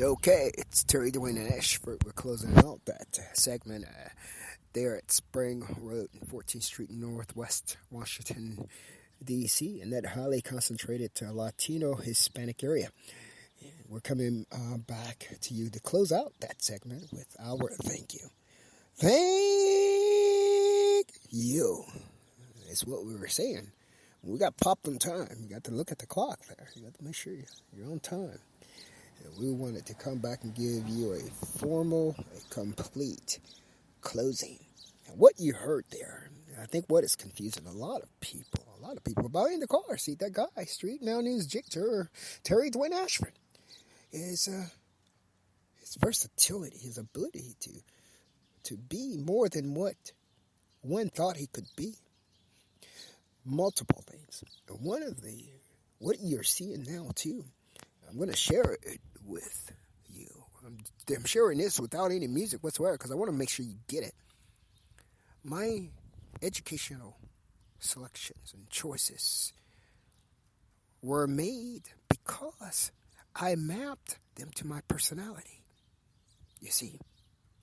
Okay, it's Dwayne Ashford. We're closing out that segment there at Spring Road, 14th Street, Northwest Washington, D.C., in that highly concentrated Latino Hispanic area. We're coming back to you to close out that segment with our thank you. Thank you. That's what we were saying. We got popped on time. You got to look at the clock there. You got to make sure you're on time. And we wanted to come back and give you a formal, a complete closing. And what you heard there, I think what is confusing a lot of people about Indacarseat, that guy, StreetNOW News Jictor, Dwayne Ashford, is his versatility, his ability to be more than what one thought he could be. Multiple things. And one of what you're seeing now too, I'm going to share it with you. I'm sharing this without any music whatsoever because I want to make sure you get it. My educational selections and choices were made because I mapped them to my personality. You see,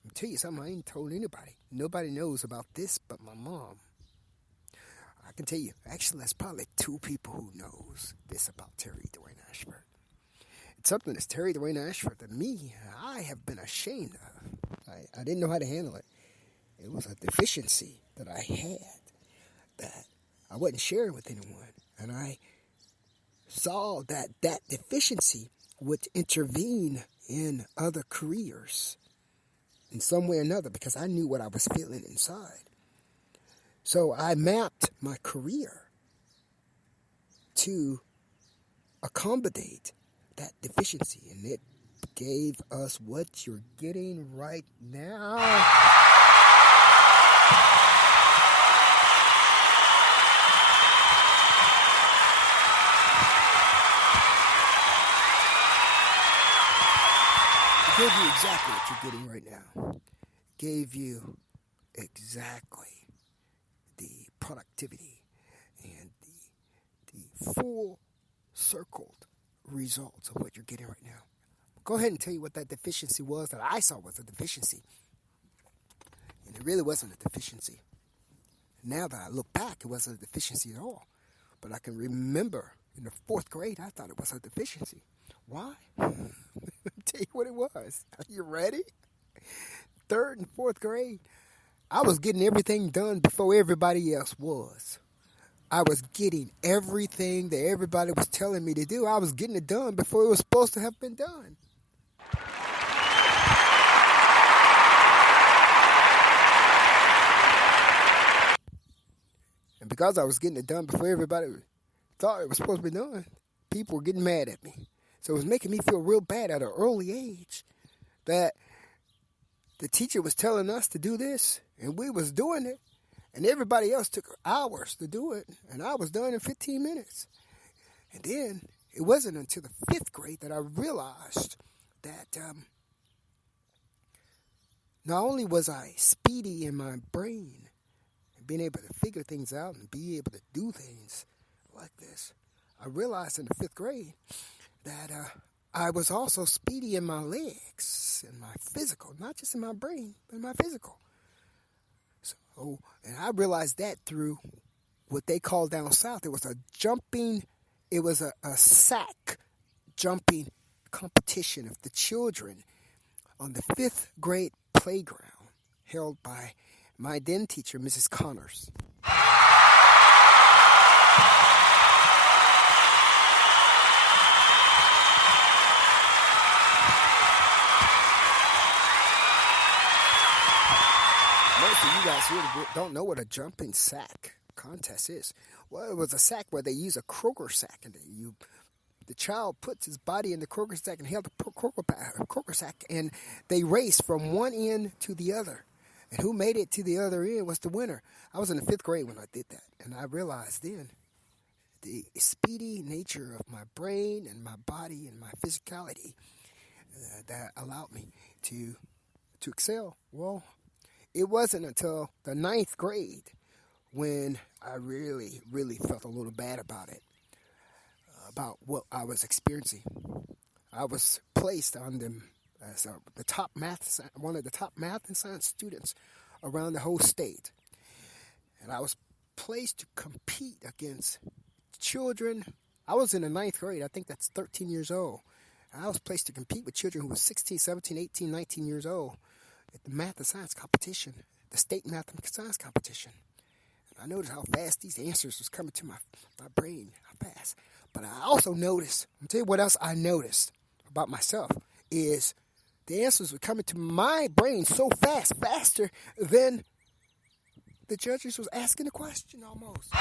I'll tell you something I ain't told anybody. Nobody knows about this but my mom. I can tell you, actually, there's probably two people who knows this about Dwayne Ashford. It's something that's Dwayne Ashford that I have been ashamed of. I didn't know how to handle it. It was a deficiency that I had that I wasn't sharing with anyone. And I saw that deficiency would intervene in other careers in some way or another because I knew what I was feeling inside. So I mapped my career to accommodate that deficiency, and it gave us what you're getting right now. It gave you exactly what you're getting right now. It gave you exactly the productivity and the full circled results of what you're getting right now. Go ahead and tell you what that deficiency was that I saw was a deficiency. And it really wasn't a deficiency. Now that I look back, it wasn't a deficiency at all. But I can remember in the 4th grade, I thought it was a deficiency. Why? Let me tell you what it was. Are you ready? 3rd and 4th grade. I was getting everything done before everybody else was. I was getting everything that everybody was telling me to do. I was getting it done before it was supposed to have been done. And because I was getting it done before everybody thought it was supposed to be done, people were getting mad at me. So it was making me feel real bad at an early age that the teacher was telling us to do this, and we was doing it, and everybody else took hours to do it, and I was done in 15 minutes. And then it wasn't until the 5th grade that I realized that not only was I speedy in my brain and being able to figure things out and be able to do things like this, I realized in the 5th grade that I was also speedy in my legs and my physical, not just in my brain, but in my physical. So, and I realized that through what they call down south. It was a sack jumping competition of the children on the 5th grade playground held by my then teacher, Mrs. Connors. Most of you guys here don't know what a jumping sack contest is. Well, it was a sack where they use a Kroger sack, and the child puts his body in the Kroger sack and held the Kroger sack, and they race from one end to the other. And who made it to the other end was the winner. I was in the 5th grade when I did that, and I realized then the speedy nature of my brain and my body and my physicality that allowed me to excel. Well, it wasn't until the 9th grade when I really, really felt a little bad about it, about what I was experiencing. I was placed on them as one of the top math and science students around the whole state. And I was placed to compete against children. I was in the 9th grade. I think that's 13 years old. I was placed to compete with children who were 16, 17, 18, 19 years old at the math and science competition, the state math and science competition. And I noticed how fast these answers was coming to my brain, how fast. But I also noticed, I'll tell you what else I noticed about myself, is the answers were coming to my brain so fast, faster than the judges was asking the question almost. The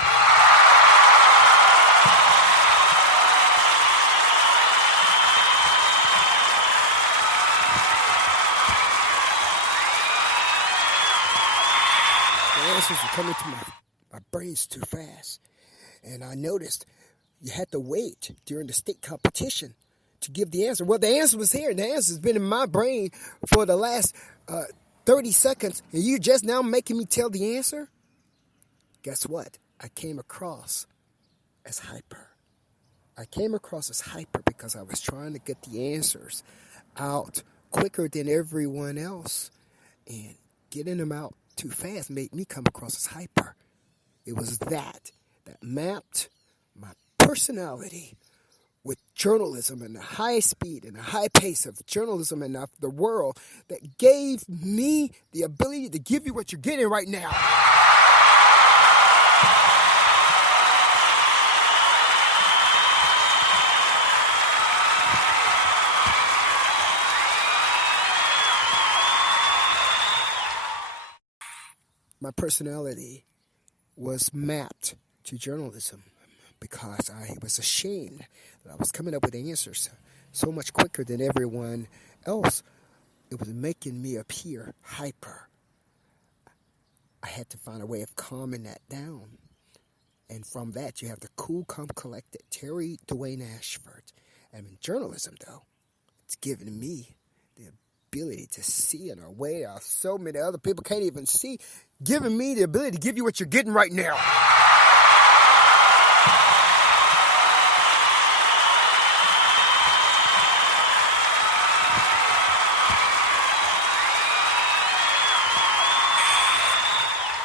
answers were coming to my brains too fast. And I noticed you had to wait during the state competition to give the answer. Well, the answer was here, and the answer has been in my brain for the last 30 seconds, and you just now making me tell the answer? Guess what? I came across as hyper. I came across as hyper because I was trying to get the answers out quicker than everyone else, and getting them out too fast made me come across as hyper. It was that mapped my personality with journalism and the high speed and the high pace of journalism and of the world that gave me the ability to give you what you're getting right now. My personality was mapped to journalism because I was ashamed that I was coming up with answers so much quicker than everyone else. It was making me appear hyper. I had to find a way of calming that down. And from that, you have the cool, calm, collected Dwayne Ashford. And in journalism, though, it's given me the ability to see in a way so many other people can't even see, giving me the ability to give you what you're getting right now.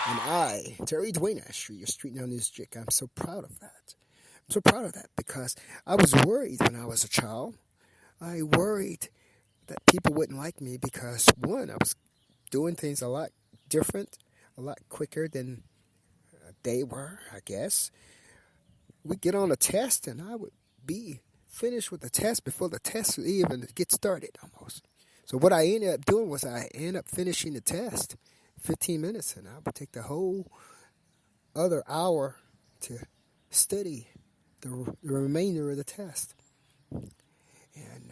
And I, Dwayne Ashford, your StreetNOW news chick, I'm so proud of that. I'm so proud of that because I was worried when I was a child. I worried that people wouldn't like me because, one, I was doing things a lot different, a lot quicker than they were, I guess. We'd get on a test, and I would be finished with the test before the test would even get started almost. So what I ended up doing was I ended up finishing the test 15 minutes, and I would take the whole other hour to study the remainder of the test. And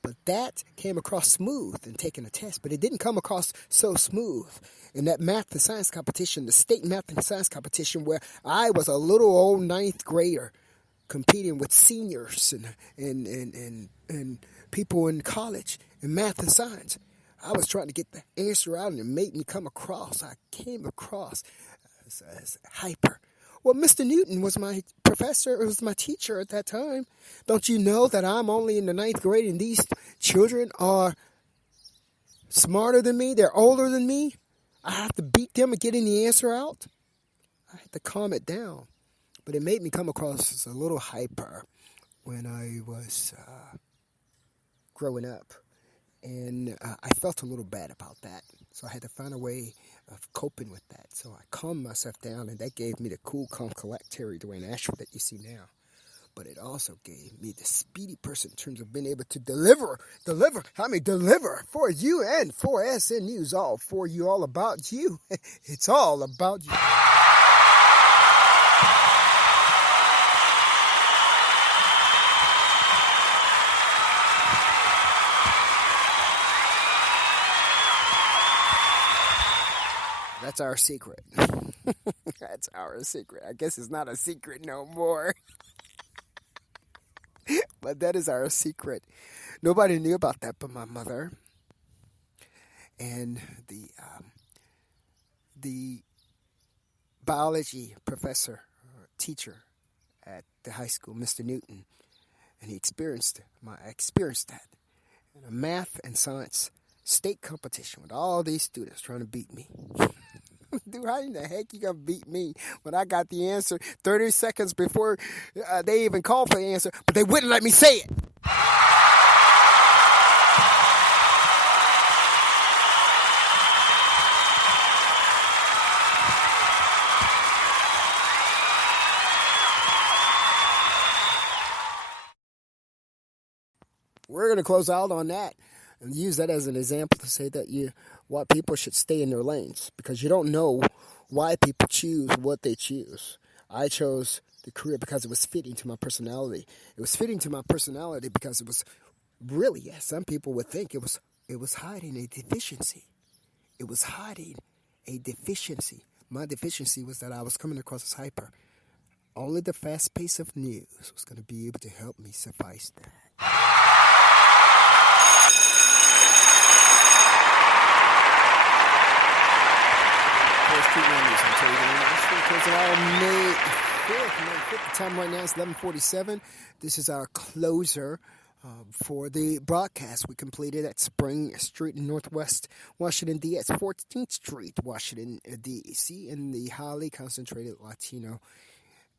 but that came across smooth in taking a test, but it didn't come across so smooth in that math and science competition, the state math and science competition, where I was a little old 9th grader competing with seniors and people in college in math and science. I was trying to get the answer out, and it made me come across. I came across as hyper. Well, Mr. Newton was my professor, was my teacher at that time. Don't you know that I'm only in the 9th grade and these children are smarter than me? They're older than me. I have to beat them and getting the answer out. I had to calm it down. But it made me come across as a little hyper when I was growing up. And I felt a little bad about that. So I had to find a way of coping with that. So I calmed myself down, and that gave me the cool, calm, collect Dwayne Ashford that you see now. But it also gave me the speedy person in terms of being able to deliver for you and for SNnews, all for you, all about you. It's all about you. That's our secret. That's our secret. I guess it's not a secret no more. But that is our secret. Nobody knew about that but my mother. And the biology professor, or teacher at the high school, Mr. Newton, And I experienced that in a math and science state competition with all these students trying to beat me. Dude, how in the heck you gonna beat me when I got the answer 30 seconds before they even called for the answer, but they wouldn't let me say it. We're going to close out on that and use that as an example to say that why people should stay in their lanes, because you don't know why people choose what they choose. I chose the career because it was fitting to my personality. It was fitting to my personality because it was really, as some people would think, it was hiding a deficiency. It was hiding a deficiency. My deficiency was that I was coming across as hyper. Only the fast pace of news was going to be able to help me suffice that. StreetNOW News. I'm telling you, May 5th. The time right now is 11:47. This is our closer for the broadcast we completed at Spring Street in Northwest Washington, D.C. 14th Street, Washington, D.C. in the highly concentrated Latino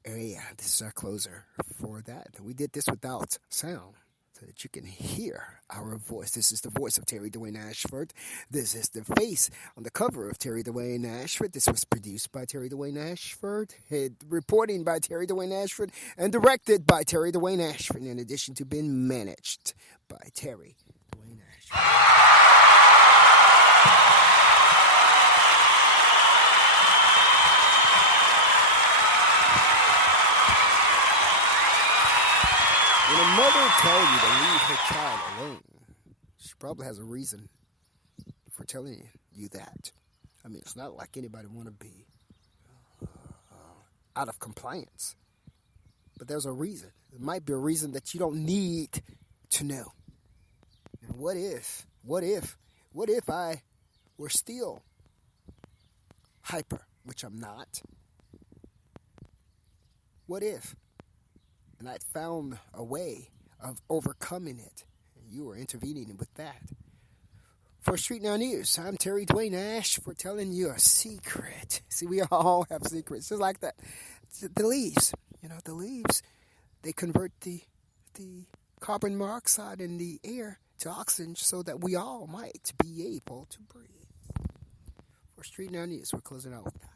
area. This is our closer for that. We did this without sound, so that you can hear our voice. This is the voice of Terry Dwayne Ashford. This is the face on the cover of Terry Dwayne Ashford. This was produced by Terry Dwayne Ashford, reporting by Terry Dwayne Ashford, and directed by Terry Dwayne Ashford, in addition to being managed by Terry Dwayne Ashford. When a mother tells you to leave her child alone, she probably has a reason for telling you that. I mean, it's not like anybody want to be out of compliance. But there's a reason. It might be a reason that you don't need to know. Now, what if I were still hyper, which I'm not? What if? And I'd found a way of overcoming it, and you were intervening with that. For StreetNOW News, I'm Terry Dwayne Ashford, telling you a secret. See, we all have secrets, just like that. The leaves, the leaves, they convert the carbon monoxide in the air to oxygen so that we all might be able to breathe. For StreetNOW News, we're closing out with that.